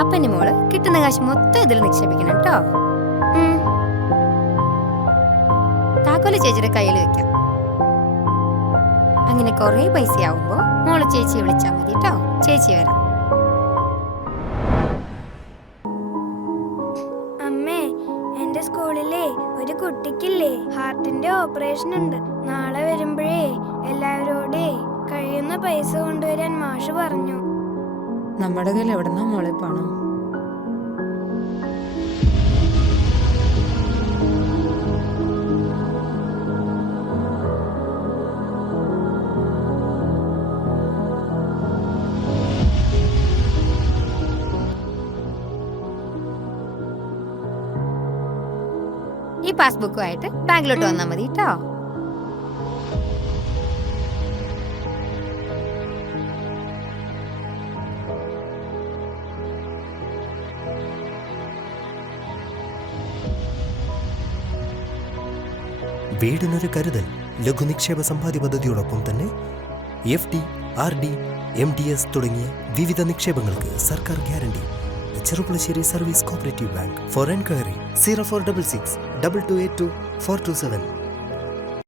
അപ്പന്റെ മോള് കിട്ടുന്ന കാശ് മൊത്തം ഇതിൽ നിക്ഷേപിക്കണം കേട്ടോ. താക്കോല് ചേച്ചിയുടെ കയ്യിൽ വെക്കാം. അങ്ങനെ കൊറേ പൈസയാവുമ്പോ മോള് ചേച്ചിയെ വിളിച്ചാ മതി കേട്ടോ. ചേച്ചി വരാം. അമ്മേ, എന്റെ സ്കൂളിലെ ഒരു കുട്ടിക്കില്ലേ ഹാർട്ടിന്റെ ഓപ്പറേഷൻ ഉണ്ട്. നാളെ വരുമ്പോഴേ എല്ലാവരോടേ കഴിയുന്ന പൈസ കൊണ്ടുവരാൻ മാഷ് പറഞ്ഞു. നമ്മുടെ കയ്യിൽ എവിടെന്നാ മോളെ പണം? ഈ പാസ്ബുക്കുമായിട്ട് ബാങ്കിലോട്ട് വന്നാൽ മതി കേട്ടോ. വീടിനൊരു കരുതൽ ലഘുനിക്ഷേപ സമ്പാദ്യ പദ്ധതിയോടൊപ്പം തന്നെ FD, RD, MTS തുടങ്ങിയ വിവിധ നിക്ഷേപങ്ങൾക്ക് സർക്കാർ guarantee. Cherpulassery service cooperative bank. For enquiry 0466 2282 427.